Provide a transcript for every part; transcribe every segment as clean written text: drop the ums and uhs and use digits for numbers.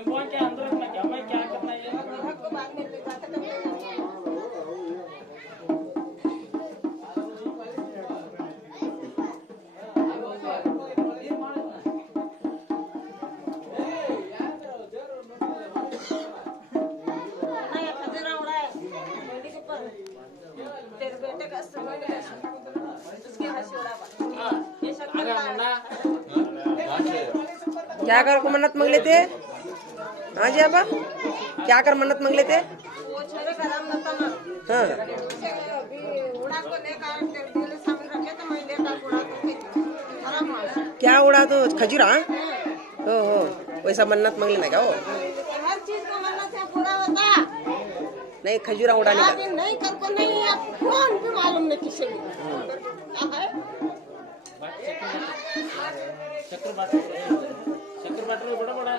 क्या अंदर रखना क्या मैं क्या करना है क्या कर को मन्नत मांग लेते? हाँ जी आपा क्या कर मन्नत मांग लेते? हाँ क्या उड़ा तो खजूर? हाँ हो वैसा मन्नत मांग लेना क्या हो? हर चीज को मन्नत से पूरा होता नहीं खजूरा उड़ाने का नहीं कर को नहीं आपको कौन भी मालूम नहीं किसी को क्या है चक्कर बाटर बड़ा बड़ा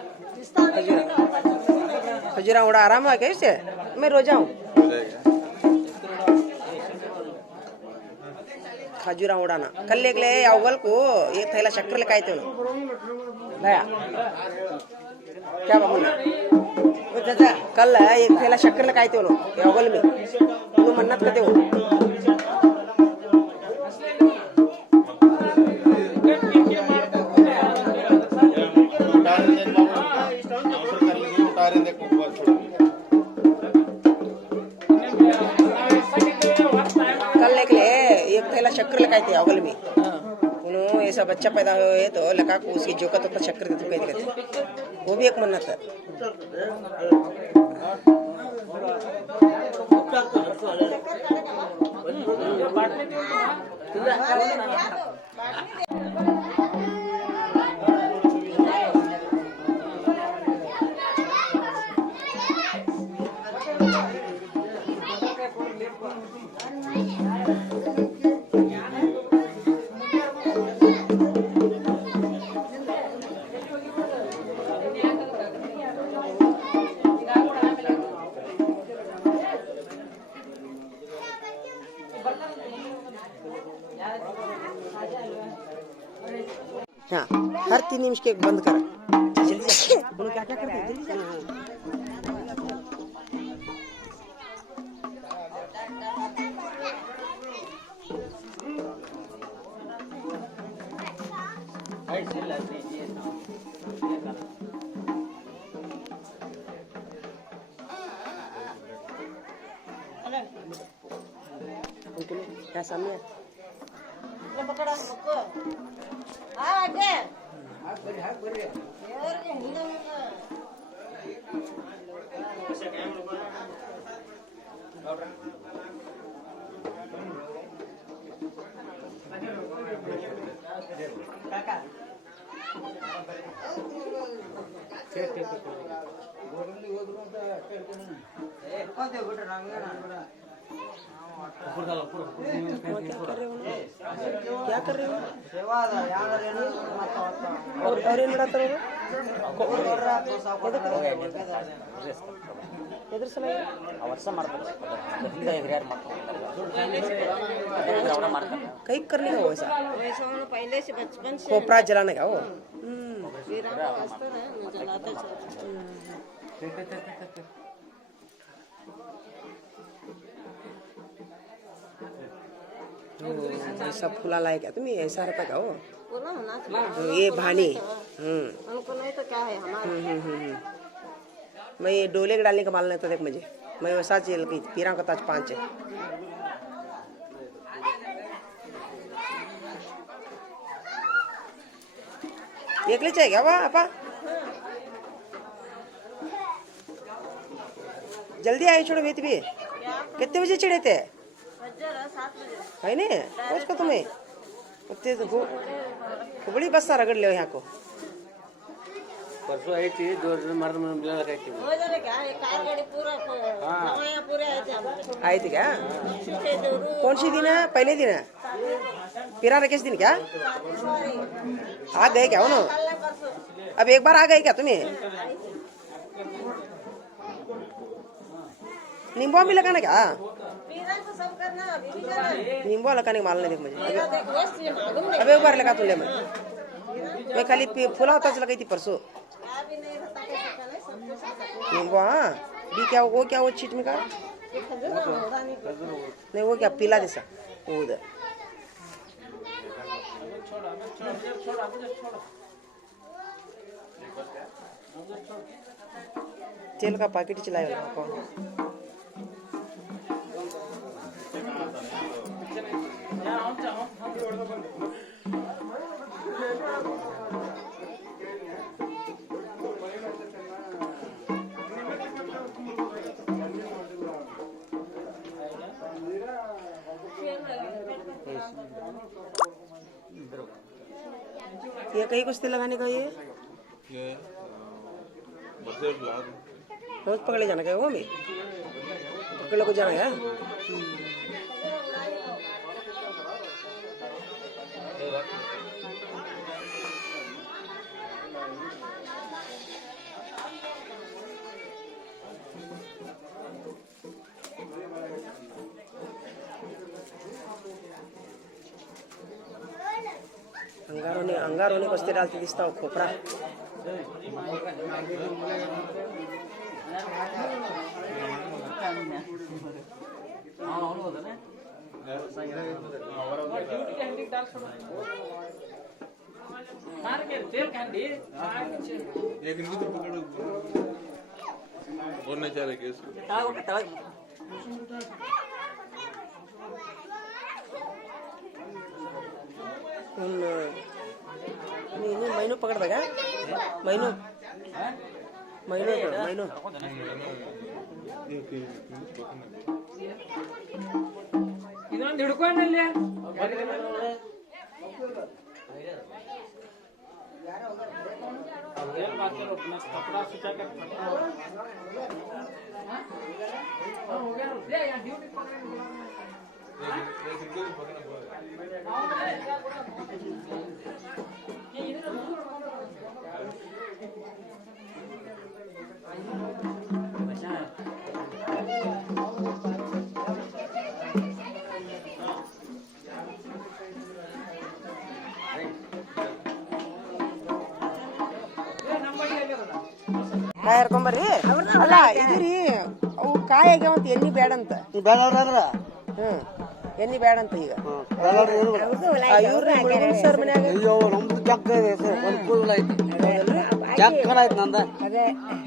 खजूरा उड़ा आराम है कैसे? मैं रो जाऊं खजूरा उड़ाना कल लेके ले अव्वल को एक थैला शक्कर लेके आए थे ना भैया क्या बाबू कल एक थैला शक्कर लेके आए थे ना अव्वल में तुम मन्नत करते हो शक्कर लगाए थे अवल में उन्होंने ऐसा बच्चा पैदा हुए तो लगा को उसकी जो का तो शक्कर देते कह देते वो भी एक मन्नत है हाँ हर 3 निमिष के बंद कर जल्दी से क्या क्या करते हैं जल्दी से क्या सामने पकड़ा हमको हाँ आगे क्या कर रहे हो और ಏನು ಮಾಡತ್ತಾರೆ ಎದ್ರ ಸಲ ವರ್ಷ ಮಾಡ್ತಾರೆ कई करने का वैसा वैसा पहले से बचपन से खोपड़ा जलाने का वो जलाते ऐसा फूला लाएगा तुम्हें ऐसा रहता का वो बोला होना चाहिए ये भानी हमको नहीं तो क्या है हमारा मैं ये डोले के डालने का माल नहीं था देख मुझे मैं वैसा जेल की पीरा का ताज 5 है एक ले चाहिए वाह अपा जल्दी आए छोड़ो बेटी भी कितने बजे चढ़े थे 7 बजे है नहीं उसको तुम्हें उतने तो बड़ी बस रगड़ ले यहाँ को परसों आई थी 2 मर्द मिला लगाई थी हो जाए क्या ये कार गाड़ी पूरा हमारे यहाँ पूरे आए थे आई थी क्या कौन सी दिन है पहले दिन है पिरा किस दिन क्या आ गए क्या उन्होंने अब एक बार आ गए क्या तुम्हें नींबू भी लगाना क्या नींबू लगाने का माल नहीं देख मुझे अब एक बार लगा तुम ले मैं खाली फूला होता लगाई थी परसों वो हाँ भी क्या वो चीट में का नहीं वो क्या पीला जैसा वो उधर तेल का पैकेट चलाया ये कहीं कुछ तेल लगाने का ये रोज पकड़े जाना क्या वो में पकड़ को जाना है अंगार होने को अस्ते डालते दिखता हो खोपरा ಮೈನು ಪಕಡ್ದಾಗ ಮೈನು ಮೈನು ಮೈನು ಇದೊಂದು ಹಿಡ್ಕೊಂಡಲ್ಲಿ कपड़ा सुचा कर हो गया ड्यूटी ಕಾಯಿ ಹರ್ಕೊಂಬರ್ರಿ ಅಲ್ಲ ಇದ್ರಿ ಅವು ಕಾಯಿ ಆಗ್ಯಾವಂತ ಎಣ್ಣಿ ಬೇಡಂತ ಎಣ್ಣಿ ಬೇಡಂತ ಈಗ ಸರ್ ಮನ್ಯಾಗ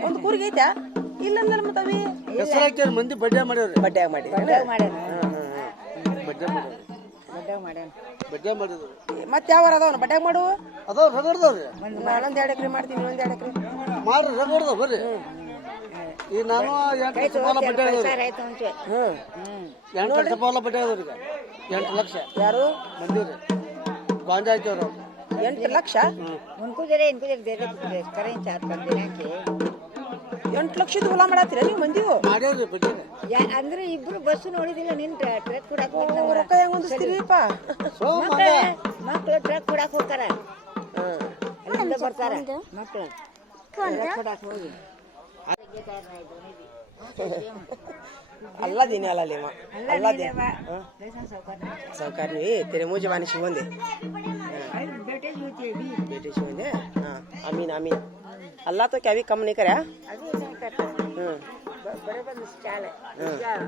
ಒಂದು ಕೂರಿಗೆ ಐತಾ ಇಲ್ಲ ಮತ್ತವಿ ಹೆಸರು ಮಂದಿ ಬಡ್ಡೆ ಮಾಡ್ಯಾವ್ರಿ ಬಡ್ಡ್ಯಾಗ ಮಾಡಿ ಬಡ್ಡೆ ಮಾಡಿದ್ರು ಮತ್ತೆ ಯಾವ ಅದಾವನ ಬಡ್ಡ್ಯಾಗ ಮಾಡು ಅದಾವ್ ರಗಡ್ದವ್ರಿ ನಾನೊಂದ್ 2 ಎಕರೆ ಮಾಡ್ತೀನಿ ಇನ್ನೊಂದ್ 2 ಎಕರೆ ಮಾಡ್ರಿ ರಗಡ್ದವ್ ಬರ್ರಿ ಈಗ ನಾನು 8 ಲಕ್ಷ ಬಡ್ಡೆ ಆದವ್ರಿ 8 ಲಕ್ಷ ಪಾಲ ಬಡ್ಡೆ ಆದವ್ರಿ ಈಗ 8 ಲಕ್ಷ ಯಾರು ಮಂದಿವ್ರಿ ಗಾಂಜಾ ಹಾಕ್ಯವ್ರು 8 ಲಕ್ಷ उनको जरा इनको जरा दे दे करें 4-5 दिन के 8 ಲಕ್ಷದ ಹೊಲ ಮಾಡತ್ತೀರ ನೀವು ಮಂದಿವು ಮಾಡ್ಯಾವ್ರಿ ಬಡ್ಡೆ ಅಂದ್ರೆ ಇಬ್ರು ಬಸ್ ನೋಡಿದಿಲ್ಲ ನಿನ್ ಟ್ರಕ್ ಕೊಡಕ್ ರೊಕ್ಕ ಹೆಂಗ್ ಹೊಂದಿಸ್ತೀರಿಪ್ಪ ಮಕ್ಳು ಟ್ರಕ್ ಕೊಡಕ್ ಹೋಗ್ತಾರ ಅಲ್ಲಿಂದ ಬರ್ತಾರ ಮಕ್ಳು ಕೊಡಕ್ ಹೋಗಿ अल्लाह देने वाला लेवा अल्लाह दे सरकार ने तेरे मुंह जवानी शिवंदे बेटे होते भी बेटे शिवंदे हां आमीन आमीन अल्लाह तो क्या भी कम नहीं करे अभी नहीं करता बराबर चाल है हम चाल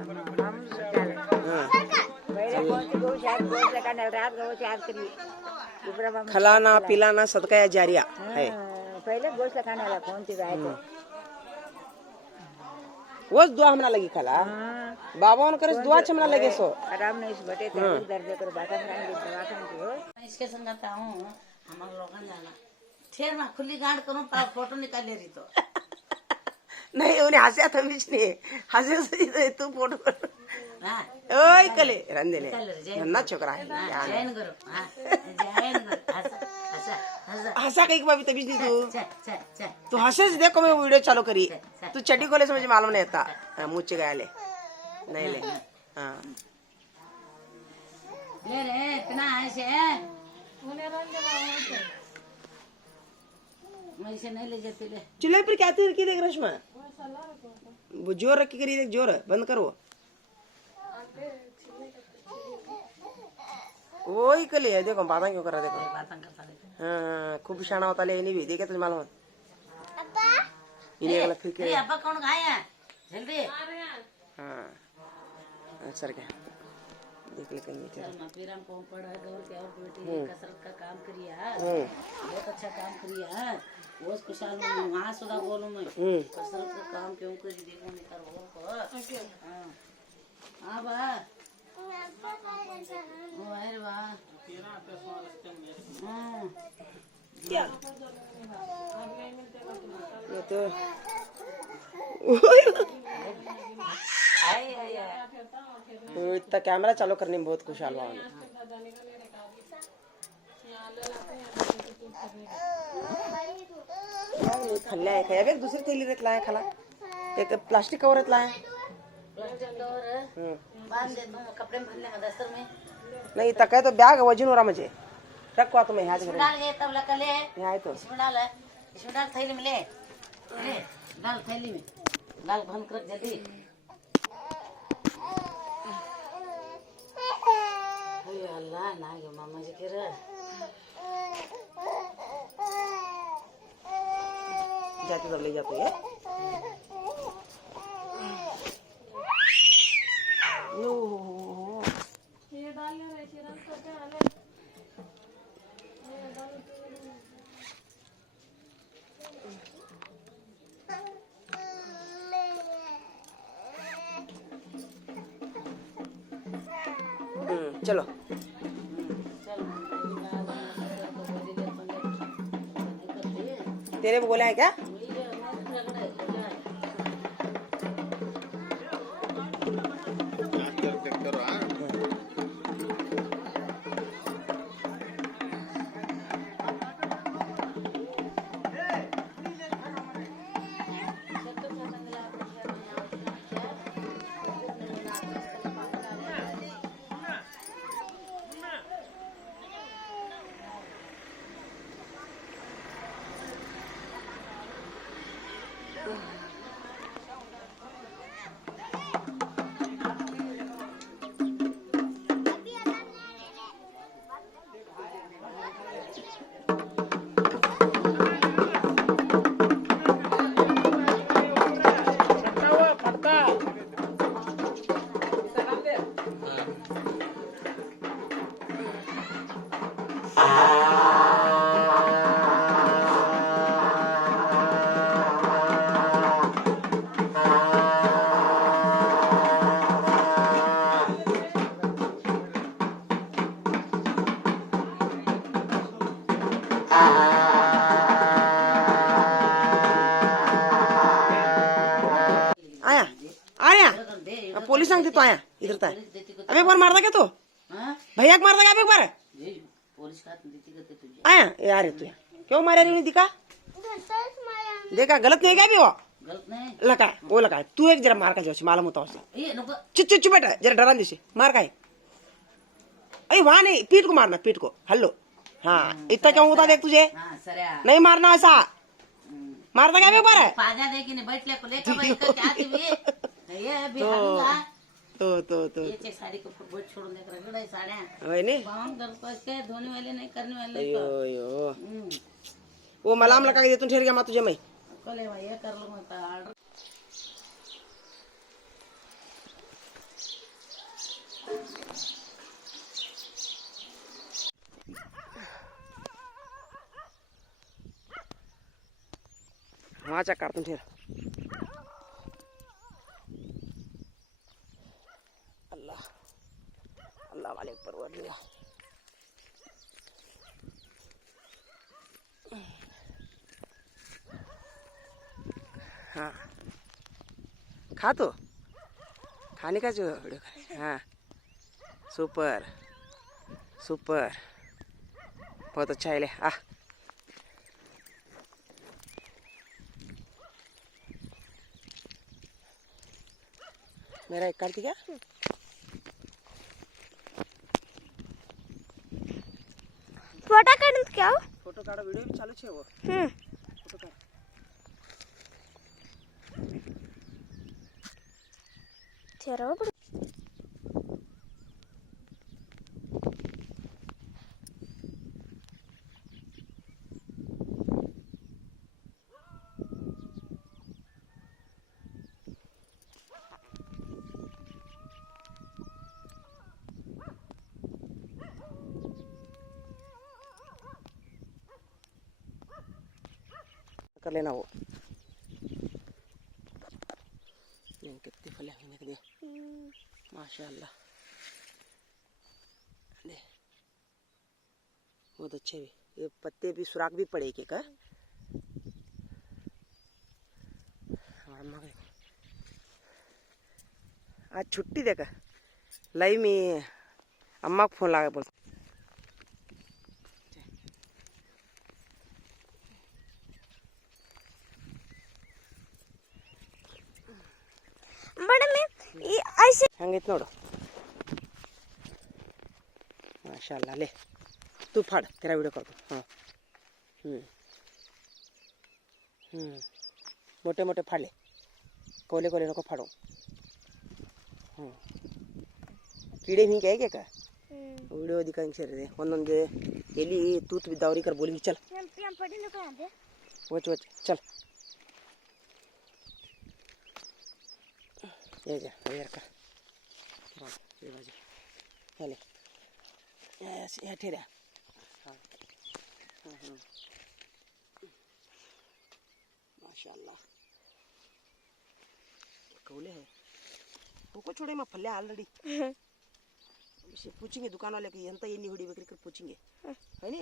पहले कौन सी गौ शायद गौ का रात गौ शायद करी खिलाना पिलाना सदका या जारिया है पहले गोश्त खाने वाला कौन सी गाय को वो दुआ हमरा लगी खला बाबा उन करे दुआ हमरा लगे सो आराम नहीं इस बटे ते दर्द कर बात कराएंगे दवा करेंगे इसके संग आता हूँ हमारे लोगन जाना ठेर में खुली गांड करूँ फोटो निकाल ले रही तो नहीं उन्हें हंसा था मिचने हंसे से तू फोटो कर हाँ ओए कले रंदेले नन्ना छोकरा है जैन करो हाँ जैन करो हंसा हंसा हंसा कहीं बाबी तभी नहीं तू चा चा चा तू हंसे से देखो मैं वीडियो चालू करी तू चड्डी खोले से मुझे मालूम नहीं था मुझे गया ले नहीं ले हाँ ले रे इतना ऐसे ऐसे नहीं ले जाते ले चूल्हे पर क्या थी रखी देख रश्मा वो जोर रखी करी देख जोर बंद करो वही कली है देखो बातें क्यों कर रहा देखो बातें करता देखो हाँ खूब शाना होता ले नहीं भी देखे तुझे मालूम इन्हें फिर अरे अब्बा कौन खाए हैं जल्दी हाँ सर क्या देख ले कहीं तेरा चल पीराम को पड़ा है गौर के और बेटी कसरत का काम करिए बहुत अच्छा काम करिए है वो खुशहाल हूँ वहाँ सुधा बोलूँ मैं कसरत का काम क्यों करी देखो नहीं कर बोल को हाँ बा वो है बा ये तो इतना कैमरा चालू करने में बहुत खुशहाल हुआ खल्ल्या आहे एक दुसरी थैली रेत लाया खाला एक प्लास्टिक कवर रेत लाया बांध दे तुम कपड़े में भरने का दस्तर में नहीं तक है तो बैग वजन हो रहा मुझे रखवा तुम्हें यहाँ इसमें डाल ये तब लगा ले यहाँ है तो इसमें डाल थैली में ले डाल थैली में डाल भन कर जल्दी अरे अल्लाह ना ये मामा जी के रे जाती तब ले जाती है चलो तेरे को बोला है क्या आया आया पोलिस सांगते तो आया इधर ताय अब एक बार मारता क्या तू भैया को मारता क्या अब एक बार पोलिस का देती करते तुझे आया यार तू क्यों मारा रही दिखा देखा गलत नहीं क्या भी वो गलत नहीं लगा वो लगा तू एक जरा मार का जाओ मालूम होता उसे ये नको चुप चुप चुप बेटा जरा डरा दिसे मार का है अरे वहां नहीं पीठ को मारना पीठ को हल्लो हाँ इतना क्यों होता देख तुझे हाँ सऱ्या नहीं मारना ऐसा मारता क्या एक बार पाजा दे कि नहीं बैठ ले को लेकर बैठ कर क्या थी ये बिहारी तो ये चेक साड़ी को बोझ छोड़ दे कर गड़ा साड़ियां वही नहीं बाहर घर को इसके धोने वाले नहीं करने वाले अयो को अयो वो मलाम लगा के दे तुम ठहर गया माँ तुझे मैं कोले भाई ये कर लो मत ऑर्डर हाँ चेक कर तुम ठहर अल्लाह अल्लाह वाले परवर लिया हाँ खा तो खाने का जो हाँ सुपर सुपर बहुत अच्छा है ले आ मेरा एक करती क्या फोटो काढून क्या फोटो काढा वीडियो भी चालू छे वो फोटो काढ ठेरो ले ना वो कितनी फले हुए देख माशाल्लाह दे बहुत अच्छे भी ये पत्ते भी सुराख भी पड़े के का अम्मा देखो आज छुट्टी देखा लाइव में अम्मा को फोन लगा बोल ऐसे ಹಂಗೈತೆ ನೋಡು ಮಾಶಾಅಲ್ಲಾ ले तू फाड़ तेरा वीडियो कर दो हाँ मोटे मोटे फाड़ ले कोले कोले नको फाड़ो कीड़े भी क्या क्या वीडियो दिखाएंगे सर ಒಂದೊಂದು ಎಲಿ ತೂತು ಬಿದ್ದವ್ರಿ ಕರ್ ಬೋಲಿ चल वच चल ये जा यार का ये बाजू चले ऐसे ठेरा माशाल्लाह कौले है उनको छोड़े मैं फल्ले ऑलरेडी इसे पूछेंगे दुकान वाले की ಎಂತ ಎಣ್ಣೆ ಹೊಡಿಬೇಕ್ರಿ पूछेंगे है नी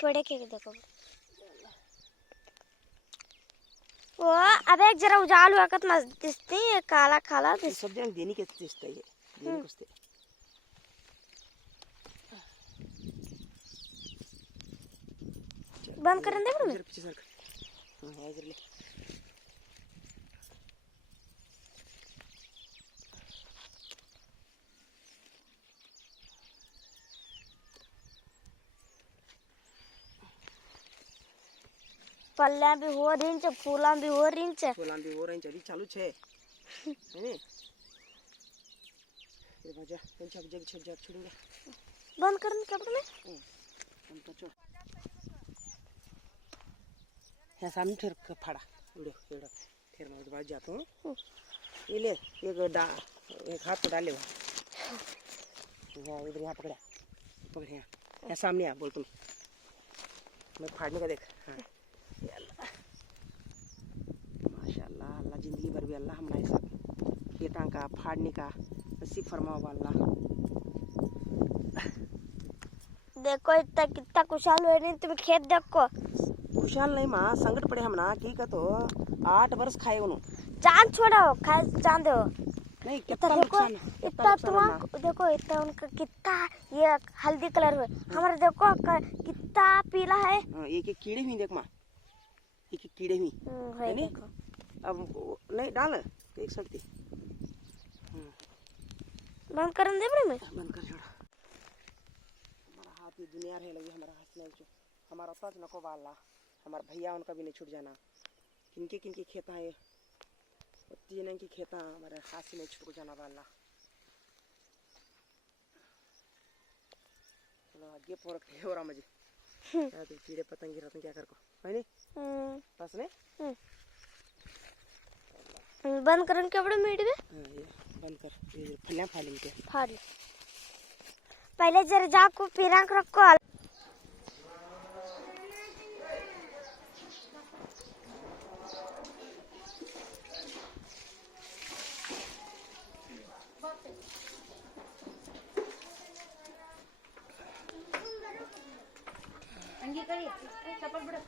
थोड़े के देखो वो अब एक जरा उजाल वक्त मस्त दिसते काला काला सब जन देनी के दिसता है देनी कुस्ते बंद करन दे बड़े पीछे सर हां इधर ले पल्ला भी हो रही है फूला भी हो रही है अभी चालू छे है ये बाजा पंचाब जग छे जग छोड़ूंगा बंद करन कपड़े में हम तो छोड़ यहाँ सामने ठेर फाड़ा उड़ो उड़ो ठेर मैं बाज जाता हूँ ये ले एक हाथ तो डाले यहाँ इधर यहाँ पकड़ा पकड़ यहाँ सामने आ बोल तुम मैं फाड़ने का देख हाँ माशाल्लाह अल्लाह जिंदगी भर भी अल्लाह हमारे साथ खेतां का फाड़ने का नसीब फरमाओ अल्लाह देखो इतना कितना कुशाल हो रही तुम खेत देखो कुशाल नहीं माँ संकट पड़े हम ना की का तो 8 वर्ष खाए उन्होंने चांद छोड़ो खाए चांद हो नहीं इतना देखो इतना तुम देखो इतना उनका कितना ये हल्दी कलर है हमारे देखो कितना पीला है एक एक कीड़े भी देख माँ एक एक कीड़े भी है नहीं अब नहीं डाल एक सकती बंद कर दे बड़े में बंद कर छोड़ा हमारा हाथ ये दुनिया रहे लगी हमारा हाथ नहीं छो हमारा तज नको वाला हमारा भैया उनका भी नहीं छूट जाना किनके खेता है तीन की खेता हमारे हाथ से नहीं छूट जाना वाला चलो आगे पोरक हो रहा मुझे तो कीड़े पतंगे रहते क्या कर को है नहीं बस ने बंद करन के बड़े मीट में ये बंद कर ये फलियां फाड़ेंगे के फाड़ ले पहले जरा जाको पिरांक रखो अंगी करी चप्पल बड़ा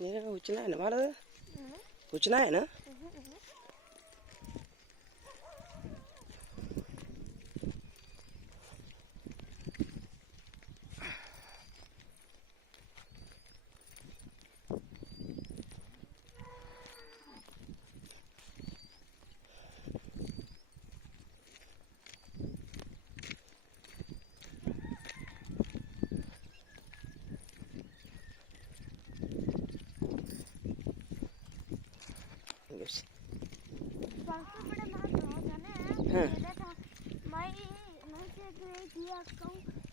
हुचना है ना मारा हुचना है ना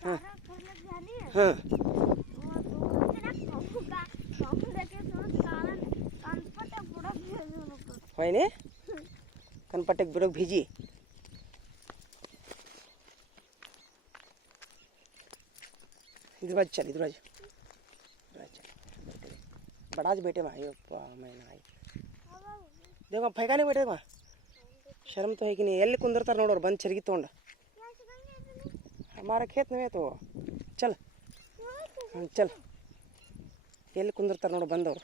हाँ हाँ होय ने कनपटेक बुडक भिजी इधर चल बड़ाज बैठे वहाँ मैं आई देखो फैका नहीं बैठे वहाँ शर्म तो है कि नहीं एल्ली कुंदरता नोडोर बंद चरगी तोंड हमारा खेत में तो चल चल एल्ली कुंदरता नोड बंदवर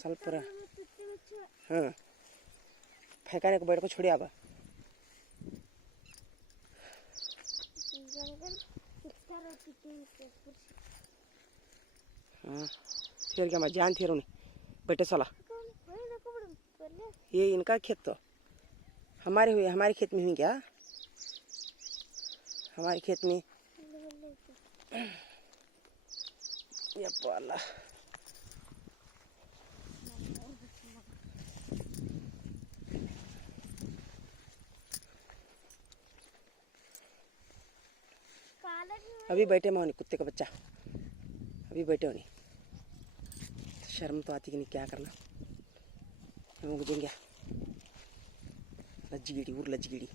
ಸ್ವಲ್ಪ हाँ फैकाने को बैठ को छोड़ी आबा हाँ फिर क्या मैं जान थी रोनी बेटे साला ये इनका खेत तो हमारे हुए हमारे खेत में हुई क्या हमारे खेत में ये पाला अभी बैठे मैं कुत्ते का बच्चा अभी बैठे हो नहीं शर्म तो आती कि नहीं क्या करना मुझे क्या लज्जीगिड़ी उर लज्जीगिड़ी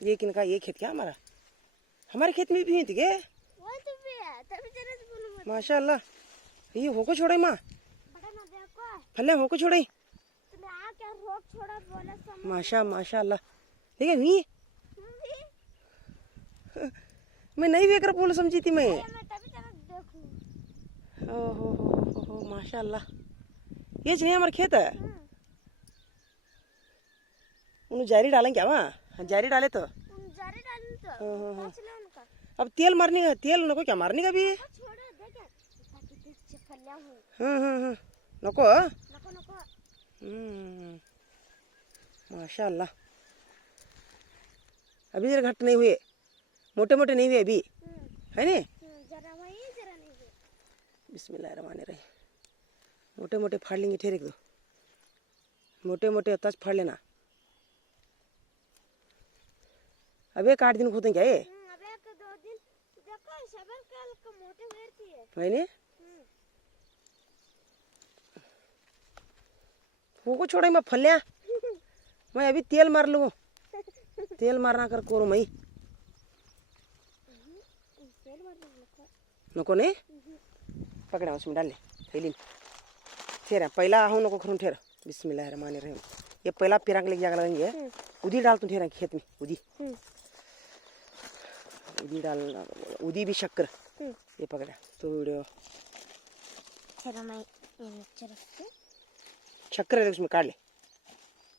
ये किनका ये खेत क्या हमारे खेत में भी हुई थी क्या माशाल्लाह ये होको छोड़े माँ फले होको छोड़े माशाल्लाह ठीक है हुई मैं नहीं देख रहा बोल समझी थी मैं हो माशाल्लाह ये चाहिए हमारे खेत है उन्हें जारी डालें क्या वहाँ जारी डाले तो अब तेल मारने का तेल नको क्या मारने का भी हाँ नको माशाल्लाह अभी जरा घट नहीं हुए मोटे मोटे नहीं हुए अभी है ने बिस्मिल्लाहिर्रहमानिर्रहीम मोटे मोटे फाड़ लेंगे ठहरे दो मोटे मोटे तज फाड़ लेना अबे 8 दिन होते क्या ये मैंने वो छोड़े मैं फल्या मैं अभी तेल मार लूँ तेल मारना कर कोरो मई नको नहीं पकड़ा उसमें डाल ले थैली ठेरा पहला हूँ नको खरूं ठेरा बिस्मिल्लाहिर्रहमानिर्रहीम ये पहला पिरांग लेके जाकर लगेंगे उदी डाल तू ठेरा खेत में उदी उदी डाल उदी भी शक्कर ये पकड़ा तो वीडियो शक्कर है उसमें काट ले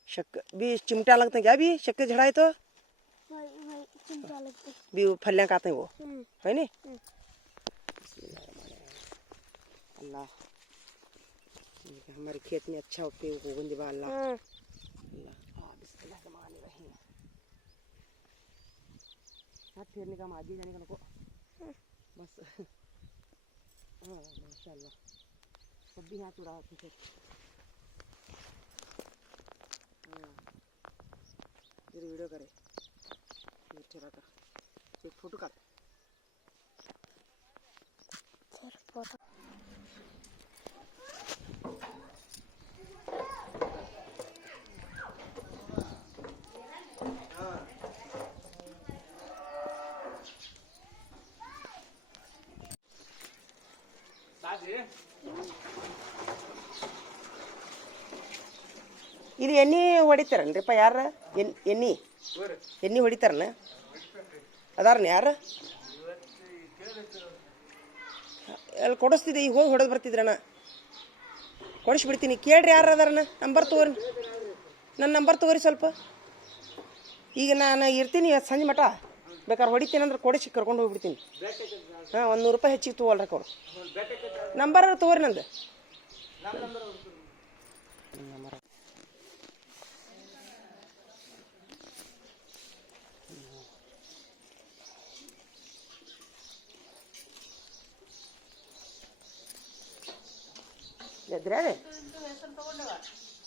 शक्कर भी चिमटा लगता है क्या भी शक्कर झड़ाए तो भी वो फलियाँ खाते हैं वो है नहीं अल्लाह हमारे खेत में अच्छा होते वो गंदे बा अल्लाह बिस्मिल्लाहिर्रहमानिर्रहीम हाथ फेरने का आगे जाने का नको बस माशाल्लाह सब भी हाथ उड़ा खेत जरा वीडियो करे मीठे रखा एक फोटो काट ಇದು ಎಣ್ಣೆ ಹೊಡಿತಾರನ್ರಿಪ್ಪ ಯಾರ ಎಣ್ಣೆ ಹೊಡಿತಾರನ ಅದಾರನ ಯಾರು ಅಲ್ಲಿ ಕೊಡಿಸ್ತಿದ್ದೆ ಈಗ ಹೋಗಿ ಹೊಡೆದು ಬರ್ತಿದ್ರಣ್ಣ ಕೊಡಿಸ್ಬಿಡ್ತೀನಿ ಕೇಳ್ರಿ ಯಾರು ಅದಾರಣ್ಣ ನಂಬರ್ ತೊಗೊರಿ ನನ್ನ ನಂಬರ್ ತೊಗೊರಿ ಸ್ವಲ್ಪ ಈಗ ನಾನು ಇರ್ತೀನಿ ಇವತ್ತು ಸಂಜೆ ಮಟ ಬೇಕಾದ್ರೆ ಹೊಡಿತೀನಿ ಅಂದ್ರೆ ಕೊಡಿಸಿ ಕರ್ಕೊಂಡು ಹೋಗ್ಬಿಡ್ತೀನಿ ಹಾಂ 100 ರೂಪಾಯಿ ಹೆಚ್ಚಿಗೆ ತೊಗೊಳ್ರಿ ಕೊಡು ನಂಬರ್ ತೊಗೊರಿ ನಂದು ಎದ್ರ್ಯಾರೆ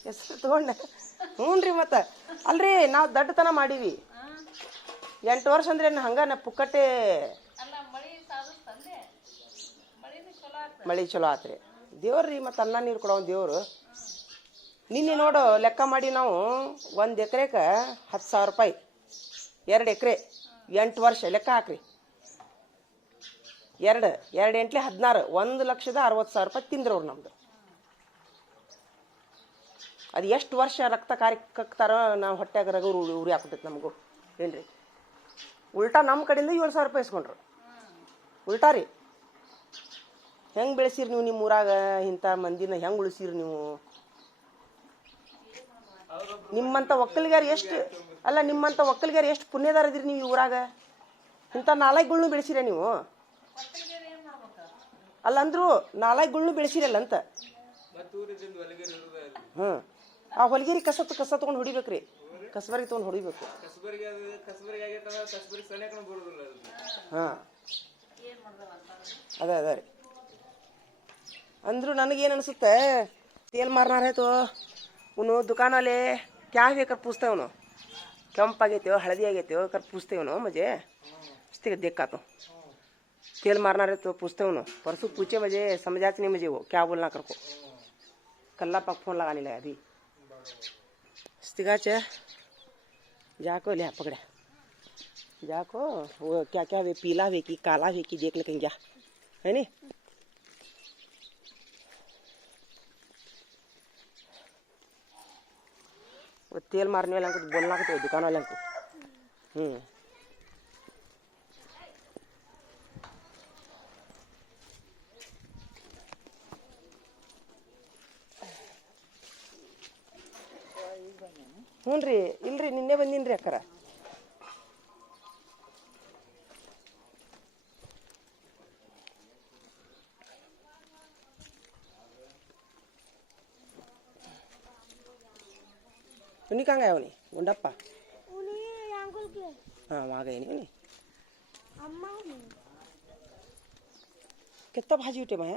ಹೆಸರು ತೊಗೊಂಡೆ ಹ್ಞೂ ರೀ ಮತ್ತೆ ಅಲ್ರಿ ನಾವು ದಡ್ಡತನ ಮಾಡೀವಿ 8 ವರ್ಷ ಅಂದ್ರೆ ಹಂಗ ಪುಕ್ಕಟ್ಟೆ ಮಳೆ ಚಲೋ ಆತ್ರಿ ದೇವ್ರಿ ಮತ್ತು ಅನ್ನ ನೀರು ಕೊಡೋ ದೇವ್ರು ನಿನ್ನೆ ನೋಡು ಲೆಕ್ಕ ಮಾಡಿ ನಾವು 1 ಎಕರೆಗೆ 10,000 ರೂಪಾಯಿ 2 ಎಕರೆ 8 ವರ್ಷ ಲೆಕ್ಕ ಹಾಕ್ರಿ 2 ಎಂಟ್ಲೆ 16 1,60,000 ರೂಪಾಯಿ ತಿಂದ್ರವ್ರು ನಮ್ದು ಅದು ಎಷ್ಟು ವರ್ಷ ರಕ್ತ ಕಕ್ತಾರೋ ನಾವು ಹೊಟ್ಟೆಗೆ ರಗರು ಉರಿ ಹಾಕ್ತೈತೆ ನಮಗೂ ಏನ್ರಿ ಉಲ್ಟಾ ನಮ್ಮ ಕಡೆಯಿಂದ 7,000 ರೂಪಾಯಿ ಇಸ್ಕೊಂಡ್ರು ಉಲ್ಟಾ ರೀ ಹೆಂಗೆ ಬೆಳೆಸಿರಿ ನೀವು ನಿಮ್ಮ ಊರಾಗ ಇಂಥ ಮಂದಿನ ಹೆಂಗೆ ಉಳಿಸಿರಿ ನೀವು ನಿಮ್ಮಂಥ ಒಕ್ಕಲಿಗಾರ ಎಷ್ಟು ಅಲ್ಲ ನಿಮ್ಮಂಥ ಒಕ್ಕಲಿಗಾರ ಎಷ್ಟು ಪುಣ್ಯದಾರ ಇದ್ರಿ ನೀವು ಈ ಊರಾಗ ಇಂಥ 4 ಗುಳ್ನು ಬೆಳೆಸಿರ ನೀವು ಅಲ್ಲ ಅಂದ್ರು 4 ಗುಳ್ನು ಬೆಳೆಸಿರಲ್ಲ ಅಂತ ಹ್ಞೂ ಆ ಹೊಲಗಿರಿ ಕಸ ತೊಗೊಂಡು ಹೊಡಿಬೇಕ್ರಿ ಕಸಬರಿಗೆ ತೊಗೊಂಡು ಹೊಡಿಬೇಕು ಹಾಂ ಅದೇ ರೀ ಅಂದ್ರು ನನಗೇನು ಅನಿಸುತ್ತೆ तेल मारणार है तो उन्हों दुकान वाले क्या है कर पूछते हैं उन्हों ಕೆಂಪಾಗೈತೆ ಹಳದಿ ಆಗೈತೆ कर पूछते उन्हों मुझे इससे देखा तो तेल मारना रहे तो पूछते उन्हों परसों पूछे मुझे समझा नहीं मुझे वो क्या बोलना कर को कल्ला पक फोन लगाने लगा अभी स्तिगाचे जाको ले पकड़े जाको वो क्या क्या वे पीला वे की काला वे की देख लेकिन क्या है नी वो तेल मारने वाले को बोलना को तो दुकान वाले को ಹ್ಞೂ ರೀ ಇಲ್ರಿ ನಿನ್ನೆ ಬಂದೀನಿ ರೀ ಅಕ್ಕರ उन्हीं कहाँ गया उन्हीं गुंडप्पा हाँ वहाँ गए नहीं उन्हीं कितना भाजी उठे मैं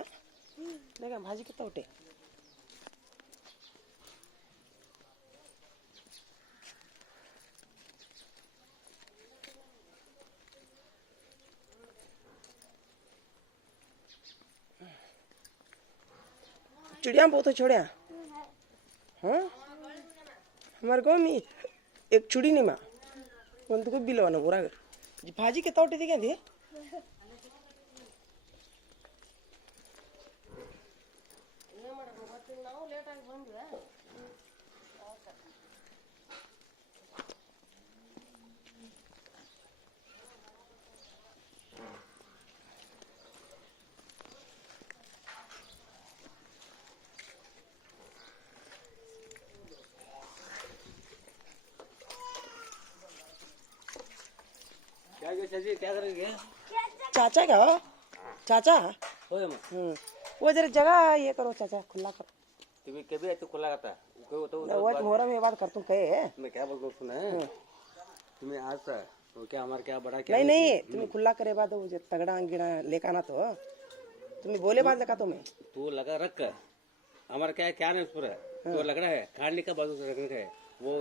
देखा भाजी कितना उठे चिड़िया बहुत छोड़े हाँ हमारे गाँव में एक चुड़ी नहीं माँ ಒಂದು ಗುಬ್ಬಿಲ್ಲವ ನಮ್ಮ ಊರಾಗ ಭಾಜಿ ಕೆತ್ತ ಹೊಟ್ಟಿದ್ದೀಗ ಅಂದಿ चाचा क्या हो चाचा वो जरा जगह ये करो चाचा खुला करो तुम्हें कभी ऐसे खुला करता तो वो मोहरम में बात करता हूँ कहे मैं क्या बोलता हूँ सुना तुम्हें आज सा वो क्या हमारे क्या बड़ा क्या नहीं नहीं तुम्हें खुला करे बाद वो जो तगड़ा गिड़ा लेकर आना तो तुम्हें बोले बात लगा तुम्हें तू लगा रख हमारा क्या क्या नहीं पूरा तो लग रहा है खाने का बाजू से रखने का है वो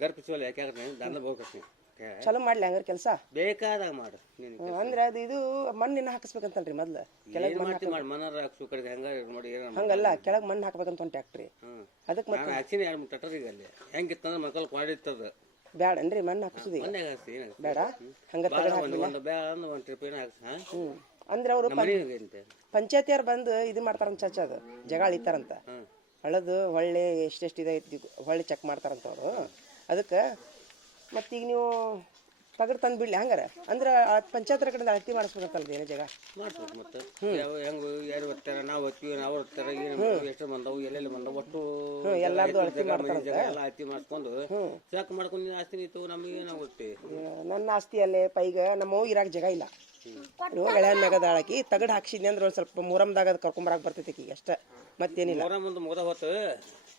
घर पिछले वाले क्या करते हैं दाना बहुत करते हैं ಚಲೋ ಮಾಡ್ಲಿ ಹಂಗಾರ ಕೆಲಸ ಬೇಕಾದಾಗ ಮಾಡು ಅಂದ್ರೆ ಅದು ಇದು ಮಣ್ಣಿನ ಹಾಕಿಸ್ಬೇಕಂತಲ್ರಿ ಮೊದ್ಲು ಕೆಳಗೆ ಹಂಗಲ್ಲ ಕೆಳಗೆ ಮಣ್ಣು ಹಾಕ್ಬೇಕಂತ ಒಂದು ಟ್ಯಾಕ್ಟ್ರಿ ಅದಕ್ಕೆ ಮತ್ತೆ ಹಾಕ್ಸಿನಿ 2-3 ಟ್ರ್ಯಾಕ್ಟರ್ ಈಗ ಅಲ್ಲಿ ಹೆಂಗಿತ್ತಂದ್ರೆ ಮಕ್ಕಳು ಮಾಡಿರ್ತದ ಬೇಡನ್ರಿ ಮಣ್ಣು ಹಾಕಿಸುದಿ ಬೇಡ ಹಂಗ ಒಂದು ಟ್ರಿಪ್ ಏನೋ ಹಾಕ್ಸ ಅಂದ್ರೆ ಅವರು ನಮ್ಮ ಮನೆ ಅಂತೆ ಪಂಚಾಯತಿಯವ್ರು ಬಂದು ಇದು ಮಾಡ್ತಾರಂತ ಚರ್ಚೆ ಅದು ಜಗ ಅಳಿತಾರಂತ ಹಳದು ಹೊಳ್ಳಿ ಎಷ್ಟೆಷ್ಟು ಇದೈತಿ ಹೊಳ್ಳಿ ಚೆಕ್ ಮಾಡ್ತಾರಂತ ಅವರು ಅದಕ್ಕೆ ಮತ್ತೀಗ ನೀವು ತಗಡ್ ತಂದು ಬಿಡ್ಲಿ ಹಂಗಾರ ಅಂದ್ರೆ ಪಂಚಾಯತರ ಕಡೆ ಅಳತಿ ಮಾಡಿಸ್ಬೇಕಂತಲ್ಲ ಏನು ಜಾಗ ಮಾಡ್ಬೇಕು ಮತ್ತೆ ಯಾವ ಹೆಂಗೆ ಯಾರು ಓದ್ತಾರೆ ನಾವು ಓದ್ತೀವಿ ನಾವು ಓದ್ತಾರೆ ಏನು ಎಷ್ಟು ಬಂದವು ಎಲ್ಲೆಲ್ಲಿ ಬಂದವು ಒಟ್ಟು ಎಲ್ಲಾರ್ದು ಅಳತಿ ಜಾಗ ಎಲ್ಲ ಅಳತಿ ಮಾಡಿಸ್ಕೊಂಡು ಚೆಕ್ ಮಾಡ್ಕೊಂಡು ಆಸ್ತಿ ನಿಂತು ನಮಗೆ ನಾವು ಓದ್ತೀವಿ ನನ್ನ ಆಸ್ತಿ ಅಲ್ಲೇ ಪೈಗ ನಮ್ಮ ಇರಾಕ ಜಾಗ ಇಲ್ಲ ಗೆಳೆಯನ್ ಮ್ಯಾಗದ ಹಾಕಿ ತಗಡ್ ಹಾಕ್ಸಿದ್ನಿ ಅಂದ್ರೆ ಒಂದು ಸ್ವಲ್ಪ ಮೂರಮ್ದಾಗ ಅದು ಕರ್ಕೊಂಬರಾಕ್ ಬರ್ತೈತಿ ಈಗ ಅಷ್ಟೇ ಮತ್ತೇನಿಲ್ಲ ಮೊರ ಮುಂದೆ ಮುಗ್ದ ಹೊತ್ತು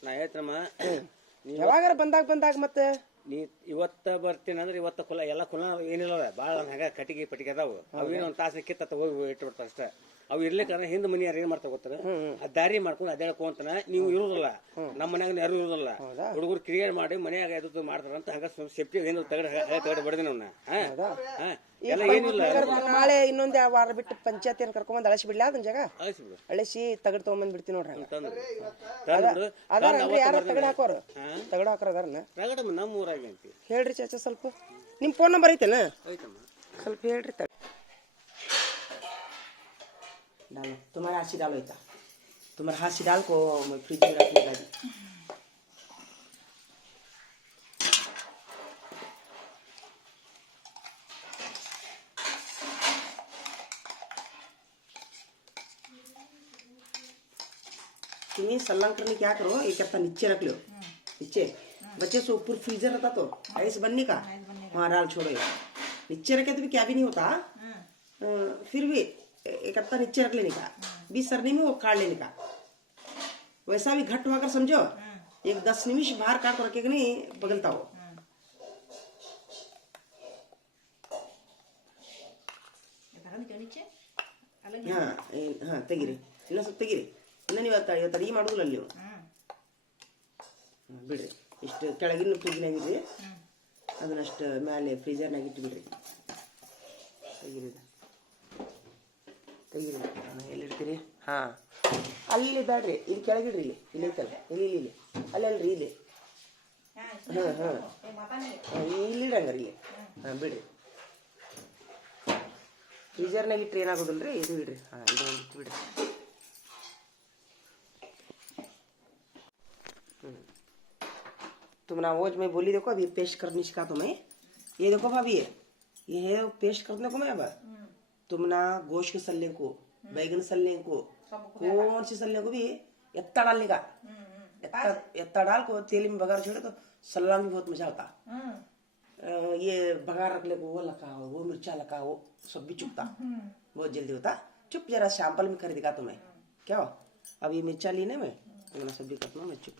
ನಾ ಹೇಳ್ತಮ್ಮ ಯಾವಾಗಾರ ಬಂದಾಗ ಮತ್ತೆ ನೀ ಇವತ್ತ ಬರ್ತೀನಿ ಅಂದ್ರೆ ಇವತ್ತ ಕುಲ ಎಲ್ಲ ಕುಲ ಏನಿಲ್ಲ ಭಾಳ ಹಂಗ ಕಟ್ಟಿಗೆ ಪಟ್ಟಿಗೆ ಅದಾವು ಅವೇನೋ ಒಂದು ತಾಸು ಕಿತ್ತ ಹೋಗಿ ಇಟ್ಬಿಡ್ತಾರ ಅಷ್ಟೇ ಅವು ಇರ್ಲಿಕ್ಕಂದ್ರೆ ಹಿಂದ್ ಮನಿ ಯಾರು ಏನ್ ಮಾಡ್ತಾ ಗೊತ್ತಾರ ಆ ದಾರಿ ಮಾಡ್ಕೊಂಡು ಅಡ್ಯಾಡ್ಕೊಂತನ ನೀವು ಇರುದಿಲ್ಲ ನಮ್ಮ ಮನ್ಯಾಗ ಯಾರು ಇರುದಿಲ್ಲ ಹುಡುಗರು ಕ್ರಿಯೇಟ್ ಮಾಡಿ ಮನ್ಯಾಗ ಎದ್ದು ಮಾಡ್ತಾರಂತ ಹಂಗ ಸೇಫ್ಟಿ ಏನು ತಗಡ್ ಬಡ್ದಿನ ಅವ್ನ ಎಲ್ಲ ಏನಿಲ್ಲ ನಾಳೆ ಇನ್ನೊಂದ್ ವಾರ ಬಿಟ್ಟು ಪಂಚಾಯತ್ ಏನ್ ಕರ್ಕೊಂಡ್ ಅಳಸಿ ಬಿಡ್ಲಾ ಅದನ್ನ ಜಾಗ ಅಳಿಸ್ಬಿಡು ಅಳಸಿ ತಗಡ್ ತಗೊಂಬಂದ್ ಬಿಡ್ತೀನಿ ನೋಡ್ರಿ ತಂದ್ಬಿಡು ಅದಾರ ಯಾರ ತಗಡ್ ಹಾಕೋರು ತಗಡ್ ಹಾಕೋರ ಅದಾರನ ರಗಡ ನಮ್ಮ ಊರಾಗ ಅಂತೀವಿ ಹೇಳ್ರಿ ಚಾಚಾ ಸ್ವಲ್ಪ ನಿಮ್ ಫೋನ್ ನಂಬರ್ ಐತೆನ ಐತಮ್ಮ ಸ್ವಲ್ಪ ಹೇಳ್ರಿ डालो तुम्हारे हाथ से डालो इतना तुम्हारे हाथ से डाल को फ्रिज में रखने का तुम्हें सलाम करने क्या करो एक हफ्ता नीचे रख लो नीचे बच्चे से ऊपर फ्रीजर रहता तो ऐसे बनने का वहाँ डाल छोड़ो नीचे रखे तो भी क्या भी नहीं होता फिर भी एक हफ्ता नीचे रख लेने का 20 सरने में वो काट लेने का वैसा भी घट हुआ कर समझो एक 10 निमिष बाहर काट कर रखेगा नहीं बगलता हो हाँ हाँ ತೆಗಿರಿ ಇನ್ನ ಸ್ವಲ್ಪ ತೆಗಿರಿ ಇನ್ನ ನೀವು ಇವತ್ತು ಅಡಿಗೆ ಮಾಡೋದಿಲ್ಲ ಅಲ್ಲಿ ಬಿಡ್ರಿ ಇಷ್ಟು ಕೆಳಗಿನ ಫ್ರಿಜ್ನಾಗಿಡ್ರಿ ಅದನ್ನಷ್ಟು ಮೇಲೆ ಫ್ರೀಜರ್ನಾಗ ಇಟ್ಟು ಬಿಡ್ರಿ ತೆಗಿರಿ ತೆಗಿರಿ ಎಲ್ಲಿಡ್ತೀರಿ ಹಾಂ ಅಲ್ಲಿ ಬೇಡ್ರಿ ಇಲ್ಲಿ ಕೆಳಗಿಡ್ರಿ ಇಲ್ಲಿ ಐತಲ್ಲ ಇಲ್ಲಿ ಅಲ್ಲಲ್ರಿ ಇಲ್ಲಿ ಹಾಂ ಇಲ್ಲಿ ಇಡಂಗಾರ ಇಲ್ಲಿ ಹಾಂ ಬಿಡ್ರಿ ಫ್ರೀಜರ್ನಾಗ ಇಟ್ರಿ ಏನಾಗೋದಿಲ್ಲ ರೀ ಇದು ಬಿಡ್ರಿ ಹಾಂ ಇದು ಒಂದು ಇಟ್ಟು ಬಿಡ್ರಿ तुम ना वोज में बोली देखो अभी पेस्ट करने सिखा तो मैं ये देखो भाभी ये है पेस्ट करने को मैं अब तुम ना गोश्त के सल्ले को बैगन सल्ले को कौन सी सल्ले को भी इतना डालने का इतना डाल को तेल में बघार छोड़े तो सल्ला में बहुत मजा आता ये बघार रख ले को वो लगाओ वो मिर्चा लगाओ सब भी चुपता बहुत जल्दी होता चुप जरा सैंपल में कर दिखा तुम्हें क्या हो अब ये मिर्चा लेने में तुम्हें सब भी करना मैं चुप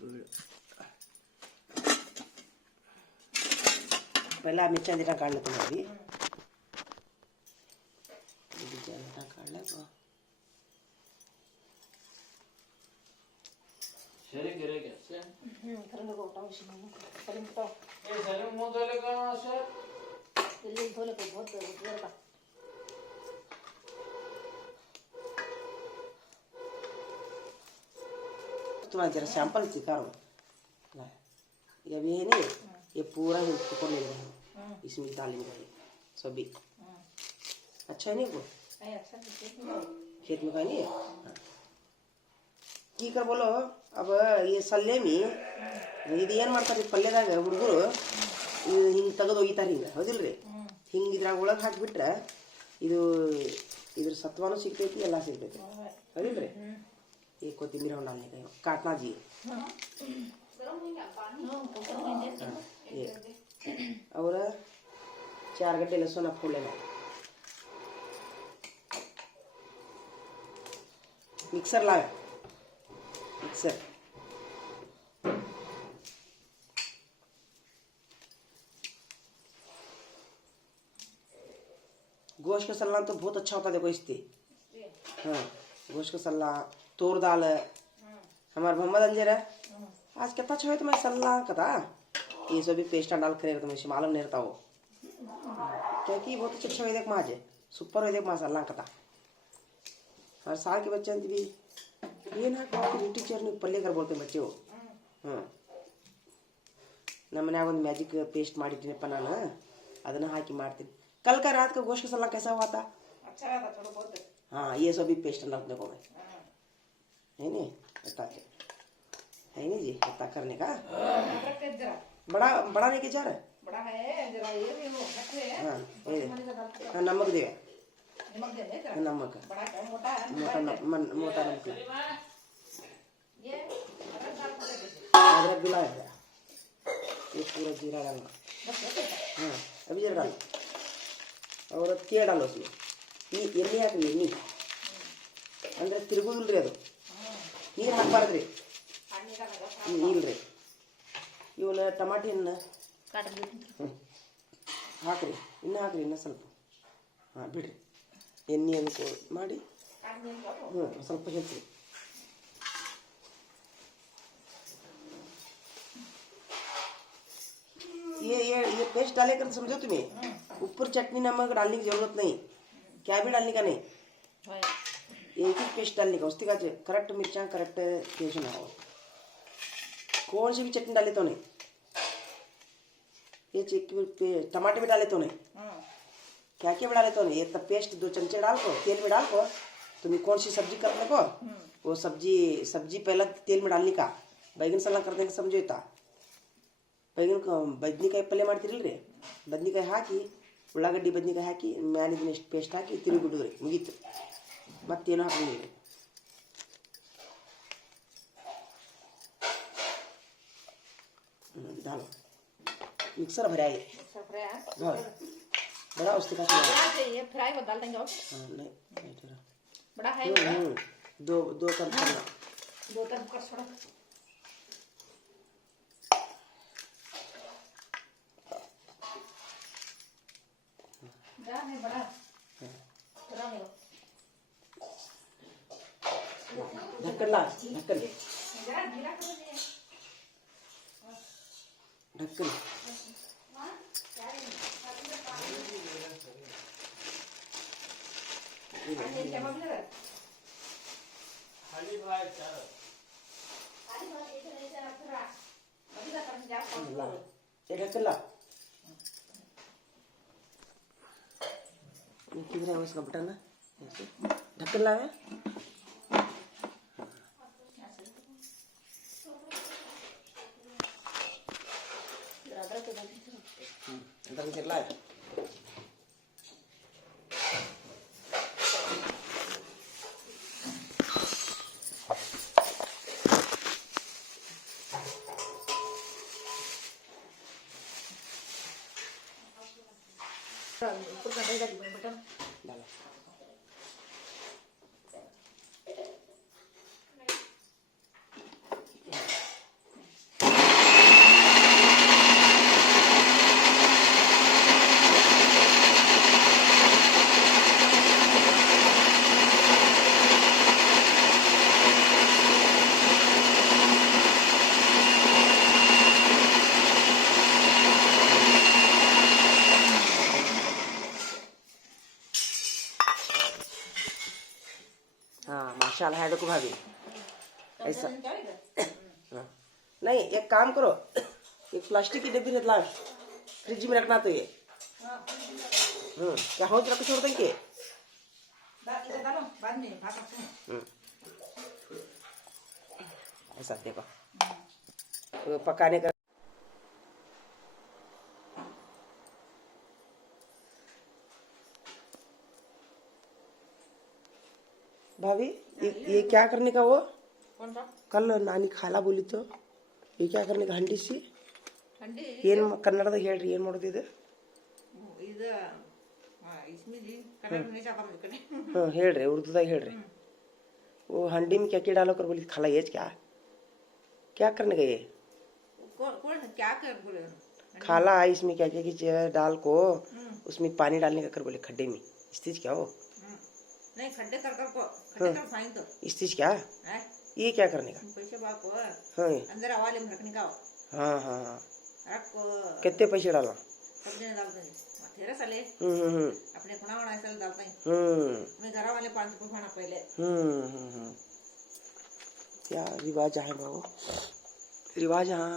पहले आप मिर्चा देना काट लेते हैं अभी काट ले तो ಸರಿ ಗಿರಗೆ ಸರ್ ಏ ಸರಿ ಮೊದಲೇ ಕಾಣ ಸರ್ ಇಲ್ಲಿ ಧೋಲೆ ಕೋ ಬಹುತ್ ಬರತಾ तुम्हारा जरा सैंपल दिखा रहा हूँ ये भी है नहीं ये पूरा ही पकड़ ले रहे हैं इसमें डालेंगे सभी अच्छा है नहीं वो खेत में का नहीं है की कर बोलो अब ये सल्ले में ಇದು ಏನು ಮಾಡ್ತಾರೆ ಪಲ್ಯದಾಗ ಹುಡುಗರು ಹಿಂಗೆ ತೆಗೆದು ಒಗಿತಾರೆ ಹಿಂಗೆ ಹೌದಿಲ್ರಿ ಹಿಂಗೆ ಇದ್ರಾಗ ಒಳಗೆ ಹಾಕಿಬಿಟ್ರೆ ಇದು ಇದ್ರ ಸತ್ವನೂ ಸಿಗ್ತೈತಿ ಎಲ್ಲ ಸಿಗ್ತೈತಿ ಹೌದಿಲ್ರಿ ಈ ಕೊತ್ತಿಂಬರಿ ಹೊಂಡಾಲ್ನೇ ಕಾಟ್ನಾ ಜಿ और 4 गड्ढे लहसुन आपको लेना मिक्सर लाए मिक्सर गोश्त का सलाद तो बहुत अच्छा होता है देखो इससे हाँ गोश्त का सलाद तोर दाल हमारे मोहम्मद अंजर है आज कितना अच्छा है तो मैं सलाद का था ये सभी पेस्ट डाल कर तो मुझे मालूम नहीं रहता वो क्योंकि बहुत अच्छा वैदिक माज है सुपर वैदिक मसाला का था और साल के बच्चे भी ये ना टीचर ने पल्ले कर बोलते बच्चे वो हाँ नमने ಒಂದು ಮ್ಯಾಜಿಕ್ ಪೇಸ್ಟ್ ಮಾಡಿಟ್ಟಿನಪ್ಪ ನಾನು ಅದನ್ನ ಹಾಕಿ ಮಾಡ್ತೀನಿ कल का रात का गोश्त का सलाद कैसा हुआ था अच्छा था थोड़ा बहुत हाँ ये सब भी पेस्ट रखने को है नहीं इतना है नहीं जी इतना करने का बड़ा बड़ा नहीं के चार बड़ा है जरा ये भी वो रखे हैं हाँ वही दे। हाँ, नमक दे नमक दे दे हाँ, नमक बड़ा क्या मोटा है मोटा नमक ये अदरक भी लाया है ये पूरा जीरा डालना हाँ अभी जीरा डालो और ತೀಯ डालो उसमें ಈ ಎಣ್ಣೆ ಹಾಕ್ರಿ ಎಣ್ಣೆ ಅಂದರೆ ತಿರುಗುದಿಲ್ರಿ ಅದು ನೀರು ಹಾಕ್ಬಾರ್ದ್ರಿ ಇಲ್ರಿ ಇವನ್ನ ಟಮಾಟಿ ಹಣ್ಣು ಹಾಕ್ರಿ ಇನ್ನೂ ಹಾಕ್ರಿ ಇನ್ನೂ ಸ್ವಲ್ಪ ಹಾಂ ಬಿಡ್ರಿ ಎಣ್ಣೆ ಅದಕ್ಕೆ ಮಾಡಿ ಸ್ವಲ್ಪ ಹೆಚ್ಚು ये पेस्ट डाले कर समझो तुम्हें ऊपर चटनी नमक डालने की जरूरत नहीं क्या भी डालने का नहीं एक ही पेस्ट डालने का उसके बाद करेक्ट मिर्चा करेक्ट टेस्ट ना हो कौन सी भी चटनी डाले तो नहीं ये टमाटर भी डाले तो नहीं क्या क्या भी डाले तो नहीं ये तब पेस्ट 2 चमचे डाल को तेल में डाल को तुम्हें कौन सी सब्जी करने को वो सब्जी पहला तेल में डालने का बैगन सलाद करने का समझो था ಬದ್ನಿಕಾಯಿ ಪಲ್ಯ ಮಾಡ್ತಿರಲ್ರಿ ಬದ್ನಿಕಾಯಿ ಹಾಕಿ ಉಳ್ಳಾಗಡ್ಡಿ ಬದ್ನಿಕಾಯಿ ಹಾಕಿ ಮ್ಯಾಲಿನ ಎಷ್ಟು ಪೇಸ್ಟ್ ಹಾಕಿ ತಿರುಗಿಬಿಡುದ್ರಿ ಮುಗೀತು ಮತ್ತೇನು ಹಾಕೊಂಡಿರಿ डालो मिक्सर भरा है हाँ बड़ा उसके पास ये फ्राई को डाल देंगे और हाँ नहीं थोड़ा बड़ा है दो तरफ करना 2 तरफ कर छोड़ा है बड़ा ढक्कन ला ढक्कन ढक्कन ये ढक्कन ला किधर है उसका बटन है ऐसे ढक्कन लावे अदरक के लाए डालो हाँ माशाल्लाह है देखो भाभी ऐसा हाँ। नहीं एक काम करो एक प्लास्टिक की डब्बी रहता फ्रिज में रखना तो ये क्या हो रख छोड़ देंगे ऐसा देखो तो पकाने का भाभी ये क्या करने का वो कौन सा कल नानी खाला बोली तो ये क्या करने का हंडी सी हंडी ಏನು ಕನ್ನಡದಾಗ ಹೇಳ್ರಿ ಏನು ಮಾಡೋದು ಇದು ಇದು इसमें कलर नहीं चाहता मुझे कने हाँ ಹೇಳ್ರಿ उर्दूದಾಗ ಹೇಳ್ರಿ वो हंडी में क्या क्या डालो कर बोली खाला ये क्या करने का ये कौन क्या कर बोले खाला इसमें क्या क्या चीज डाल को उसमें पानी डालने का कर बोले खड्डे में इस चीज क्या हो नहीं खड्डे कर को खड्डे कर फाइन तो इस चीज क्या है ये क्या करने का पैसे बाप को हाँ अंदर हवाले में रखने का हाँ हाँ हाँ रख को कितने पैसे डालना सब जने डाल देंगे तेरे साले हम्म अपने खुना वाला ऐसा डालते हैं हम्म मैं घर वाले 5 रुपए खाना पहले क्या रिवाज है बाबू रिवाज हाँ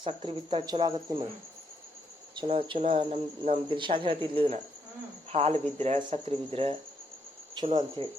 ಸಕ್ರೆ ಬಿತ್ತ ಚಲೋ ಆಗತ್ತೆ ನಿಮಗೆ ಚಲೋ ಚಲೋ ನಮ್ಮ ದಿಲ್ಶಾದ್ ಹೇಳ್ತಿದ್ಲು ಇದನ್ನ ಹಾಲು ಬಿದ್ದರೆ ಸಕ್ಕರೆ ಬಿದ್ದರೆ ಚಲೋ ಅಂಥೇಳಿ